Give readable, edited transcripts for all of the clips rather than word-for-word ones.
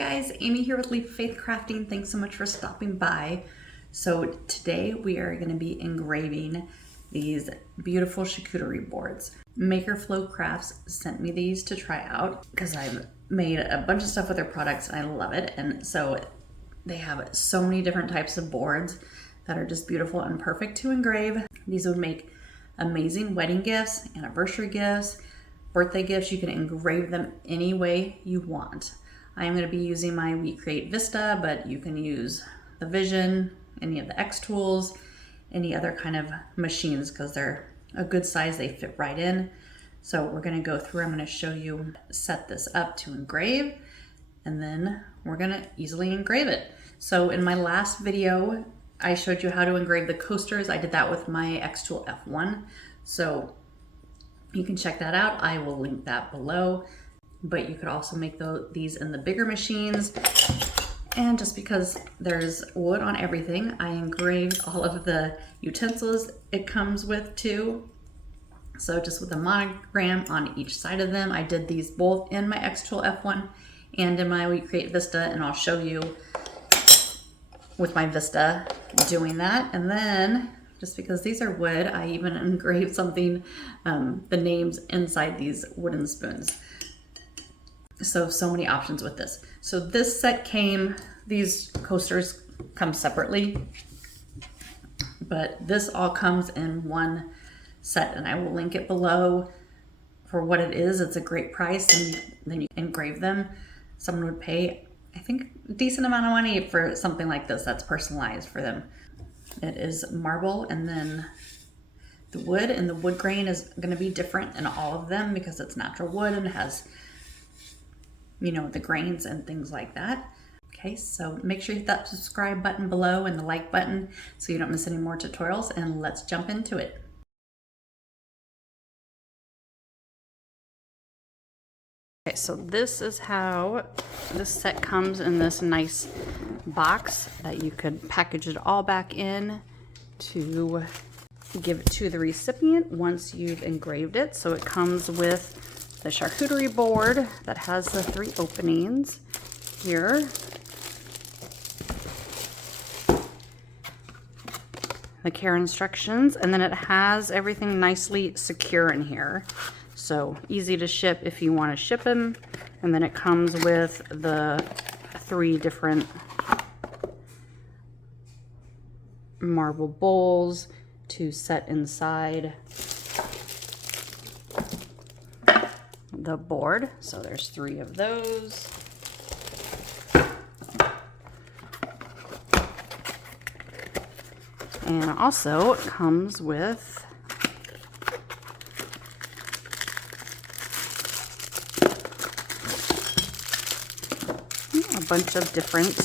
guys, Amy here with Leap of Faith Crafting. Thanks so much for stopping by. So today we are going to be engraving these beautiful charcuterie boards. Maker Flow Crafts sent me these to try out because I've made a bunch of stuff with their products and I love it. And so they have so many different types of boards that are just beautiful and perfect to engrave. These would make amazing wedding gifts, anniversary gifts, birthday gifts. You can engrave them any way you want. I am going to be using my WeCreat Vista, but you can use the Vision, any of the X tools, any other kind of machines because they're a good size. They fit right in. So we're going to go through. I'm going to show you set this up to engrave, and then we're going to easily engrave it. So in my last video, I showed you how to engrave the coasters. I did that with my X Tool F1. So you can check that out. I will link that below. But you could also make these in the bigger machines. And just because there's wood on everything, I engraved all of the utensils it comes with too. So just with a monogram on each side of them. I did these both in my X Tool F1 and in my WeCreat Vista, and I'll show you with my Vista doing that. And then just because these are wood, I even engraved something, the names inside these wooden spoons. So many options with this. So this set these coasters come separately, but this all comes in one set, and I will link it below for what it is. It's a great price, and then you engrave them. Someone would pay, I think, a decent amount of money for something like this that's personalized for them. It is marble, and then the wood, and the wood grain is going to be different in all of them because it's natural wood and has, you know, the grains and things like that. Okay, so make sure you hit that subscribe button below and the like button so you don't miss any more tutorials, and let's jump into it. Okay, so this is how this set comes in this nice box that you could package it all back in to give it to the recipient once you've engraved it. So it comes with the charcuterie board that has the 3 openings here. The care instructions, and then it has everything nicely secure in here. So easy to ship if you want to ship them. And then it comes with the 3 different marble bowls to set inside the board. So there's 3 of those. And also it comes with a bunch of different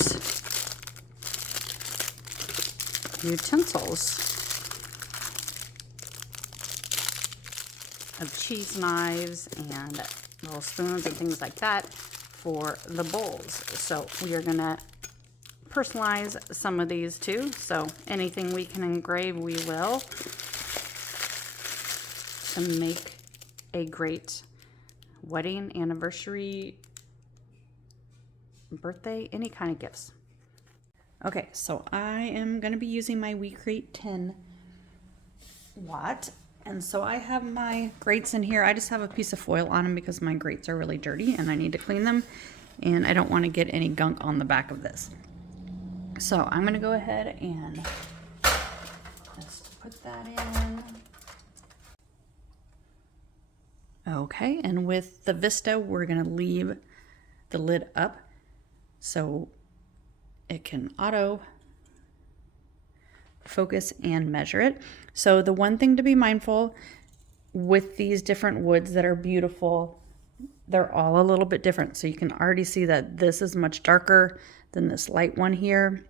utensils of cheese knives and little spoons and things like that for the bowls. So we are gonna personalize some of these too. So anything we can engrave, we will, to make a great wedding, anniversary, birthday, any kind of gifts. Okay, so I am going to be using my WeCreat 10 watt. And so I have my grates in here. I just have a piece of foil on them because my grates are really dirty and I need to clean them. And I don't want to get any gunk on the back of this. So I'm going to go ahead and just put that in. Okay, and with the Vista, we're going to leave the lid up so it can auto focus and measure it. So the one thing to be mindful with these different woods that are beautiful, they're all a little bit different. So you can already see that this is much darker than this light one here.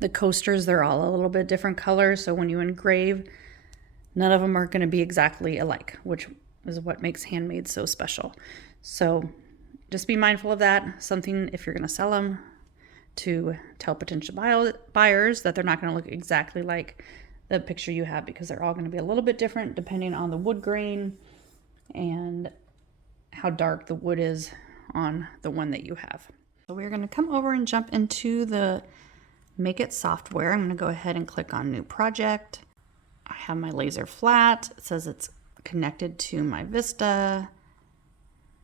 The coasters, they're all a little bit different colors. So when you engrave, none of them are going to be exactly alike, which is what makes handmade so special. So just be mindful of that. Something, if you're going to sell them, to tell potential buyers that they're not going to look exactly like the picture you have, because they're all going to be a little bit different depending on the wood grain and how dark the wood is on the one that you have. So we're going to come over and jump into the Make It software. I'm going to go ahead and click on New Project. I have my laser flat. It says it's connected to my Vista.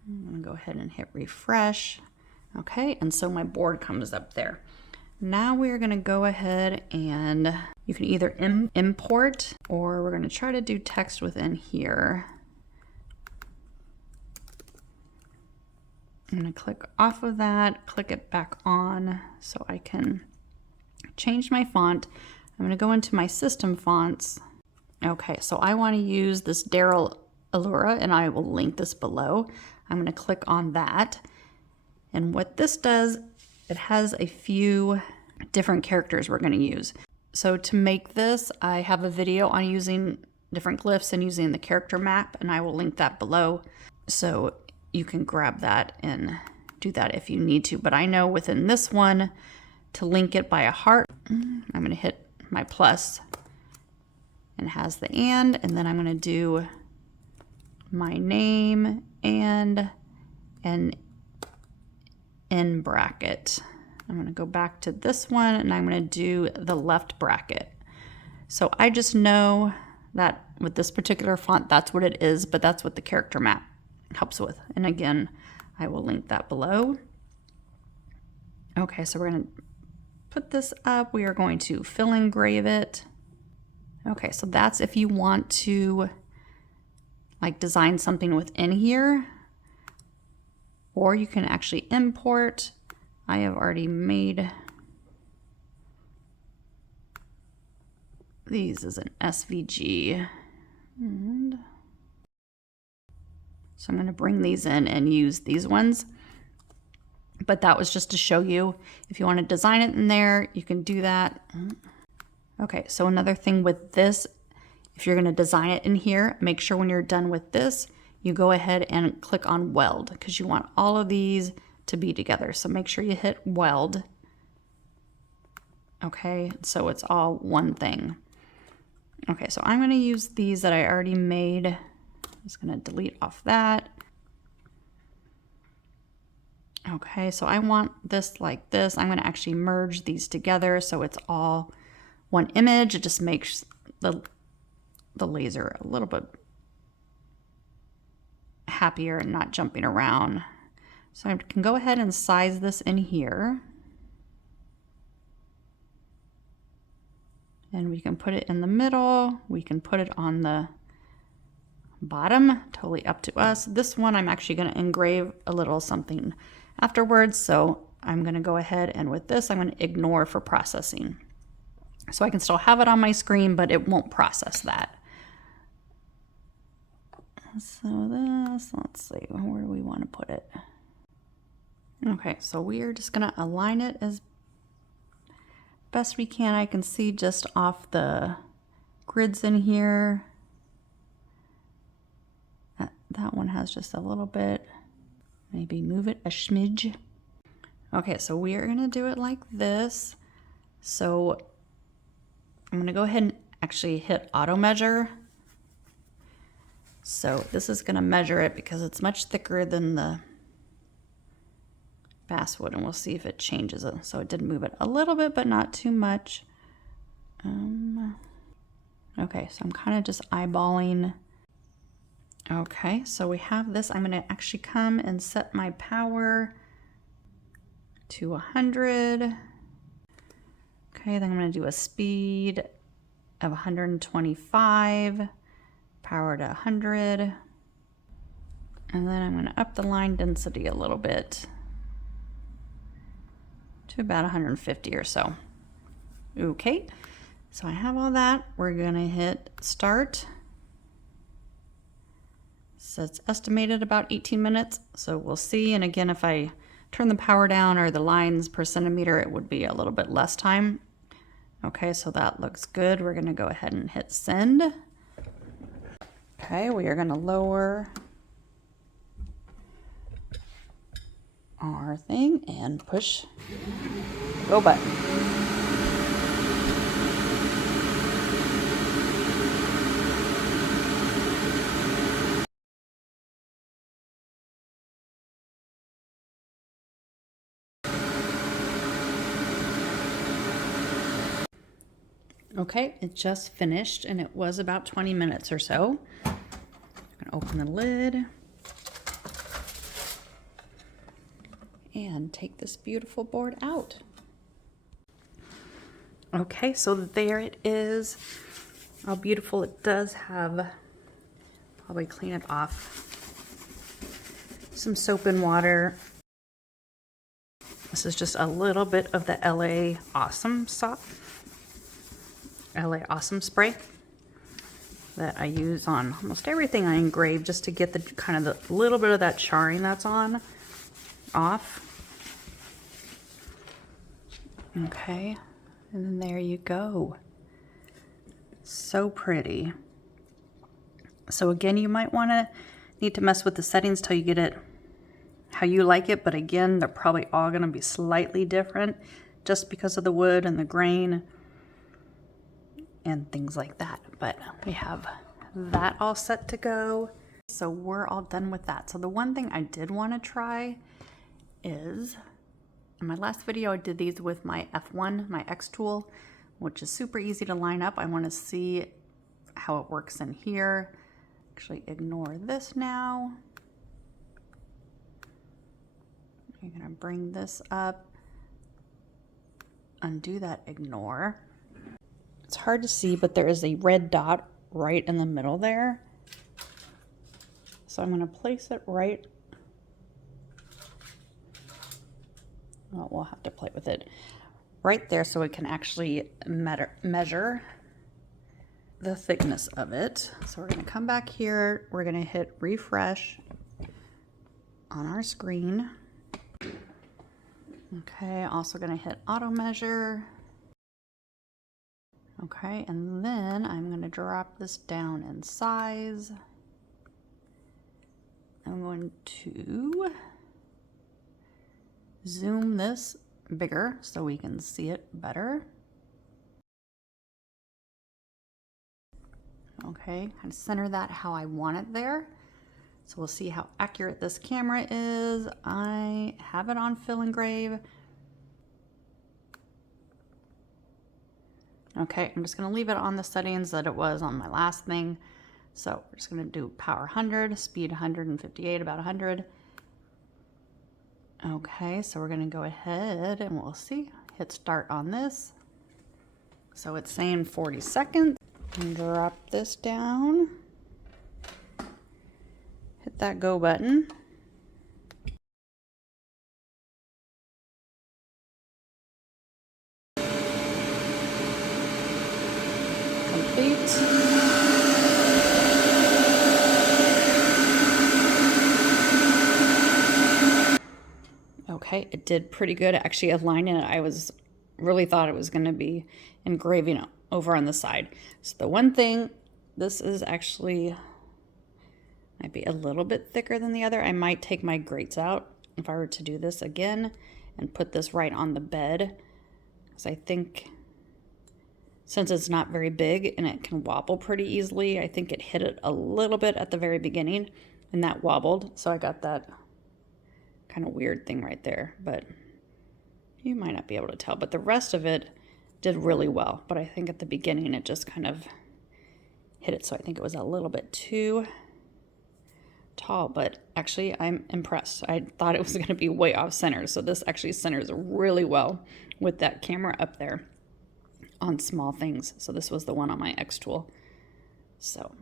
I'm going to go ahead and hit refresh. Okay, and so my board comes up there. Now we're going to go ahead and you can either import, or we're going to try to do text within here. I'm going to click off of that, click it back on so I can change my font. I'm going to go into my system fonts. Okay, so I want to use this Daryl Allura, and I will link this below. I'm going to click on that. And what this does, it has a few different characters we're going to use. So to make this, I have a video on using different glyphs and using the character map, and I will link that below. So you can grab that and do that if you need to. But I know within this one, to link it by a heart, I'm going to hit my plus, and it has the and then I'm going to do my name and an in bracket. I'm going to go back to this one, and I'm going to do the left bracket. So I just know that with this particular font, that's what it is, but that's what the character map helps with. And again, I will link that below. Okay, so we're going to put this up. We are going to fill engrave it. Okay, so that's if you want to like design something within here, or you can actually import. I have already made these as an SVG. And so I'm going to bring these in and use these ones. But that was just to show you, if you want to design it in there, you can do that. Okay, so another thing with this, if you're going to design it in here, make sure when you're done with this, you go ahead and click on weld, because you want all of these to be together. So make sure you hit weld. Okay, so it's all one thing. Okay, so I'm going to use these that I already made. I'm just going to delete off that. Okay, so I want this like this. I'm going to actually merge these together so it's all one image. It just makes the laser a little bit happier and not jumping around. So I can go ahead and size this in here. And we can put it in the middle. We can put it on the bottom, totally up to us. This one I'm actually going to engrave a little something afterwards. So I'm going to go ahead, and with this, I'm going to ignore for processing. So I can still have it on my screen, but it won't process that. So this, let's see, where do we want to put it? Okay, so we are just going to align it as best we can. I can see just off the grids in here. That one has just a little bit. Maybe move it a smidge. Okay, so we are going to do it like this. So I'm going to go ahead and actually hit auto measure. So this is going to measure it because it's much thicker than the basswood, and we'll see if it changes it. So it did move it a little bit, but not too much. Okay, so I'm kind of just eyeballing. Okay, so we have this. I'm going to actually come and set my power to 100. Okay, then I'm going to do a speed of 125, power to 100. And then I'm going to up the line density a little bit to about 150 or so. Okay, so I have all that. We're going to hit start. So it's estimated about 18 minutes, so we'll see. And again, if I turn the power down or the lines per centimeter, it would be a little bit less time. Okay, so that looks good. We're gonna go ahead and hit send. Okay, we are gonna lower our thing and push the go button. Okay, it just finished and it was about 20 minutes or so. I'm gonna open the lid and take this beautiful board out. Okay, so there it is. How beautiful. It does have, probably clean it off, some soap and water. This is just a little bit of the LA Awesome spray that I use on almost everything I engrave, just to get the kind of the little bit of that charring that's off. Okay, and then there you go. So pretty. So again, you might need to mess with the settings till you get it how you like it, but again, they're probably all going to be slightly different just because of the wood and the grain and things like that. But we have that all set to go. So we're all done with that. So the one thing I did want to try is, in my last video, I did these with my F1, my X tool, which is super easy to line up. I want to see how it works in here. Actually, ignore this now. You're gonna bring this up, undo that ignore. It's hard to see, but there is a red dot right in the middle there. So I'm gonna place it right, well, we'll have to play with it, right there so we can actually measure the thickness of it. So we're gonna come back here, we're gonna hit refresh on our screen. Okay, also gonna hit auto measure. Okay, and then I'm gonna drop this down in size. I'm going to zoom this bigger so we can see it better. Okay, kind of center that how I want it there. So we'll see how accurate this camera is. I have it on fill engrave. Okay, I'm just gonna leave it on the settings that it was on my last thing. So we're just gonna do power 100, speed 158, about 100. Okay, so we're gonna go ahead and we'll see, hit start on this. So it's saying 40 seconds. And drop this down. Hit that go button. Complete. Okay, it did pretty good. Actually, aligning it, I really thought it was going to be engraving over on the side. So the one thing, this is actually might be a little bit thicker than the other. I might take my grates out if I were to do this again and put this right on the bed, because I think since it's not very big and it can wobble pretty easily, I think it hit it a little bit at the very beginning and that wobbled. So I got that kind of weird thing right there, but you might not be able to tell. But the rest of it did really well. But I think at the beginning it just kind of hit it. So I think it was a little bit too tall, but actually I'm impressed. I thought it was going to be way off center. So this actually centers really well with that camera up there on small things. So this was the one on my X tool. So,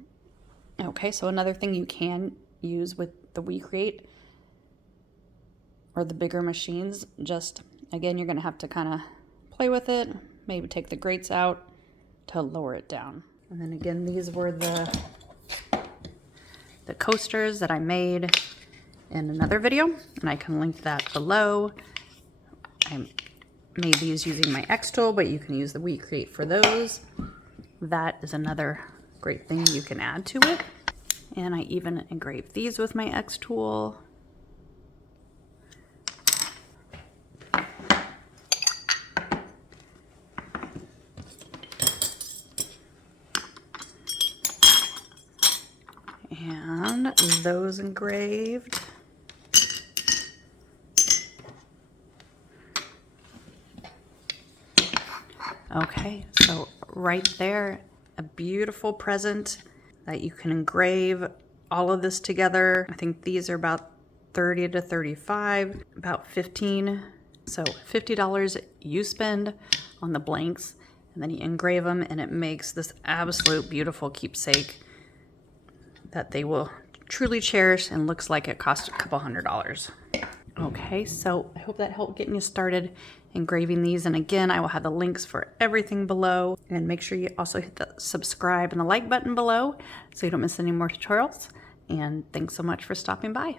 okay. So another thing you can use with the WeCreat or the bigger machines, just again, you're going to have to kind of play with it, maybe take the grates out to lower it down. And then again, these were the coasters that I made in another video, and I can link that below. I made these using my X tool, but you can use the WeCreat for those. That is another great thing you can add to it. And I even engraved these with my X tool. And those engraved. Okay, so right there, a beautiful present that you can engrave all of this together. I think these are about 30 to 35, about 15. So $50 you spend on the blanks, and then you engrave them, and it makes this absolute beautiful keepsake that they will truly cherish and looks like it cost a couple $100. Okay, so I hope that helped getting you started engraving these. And again, I will have the links for everything below. And make sure you also hit the subscribe and the like button below so you don't miss any more tutorials. And thanks so much for stopping by.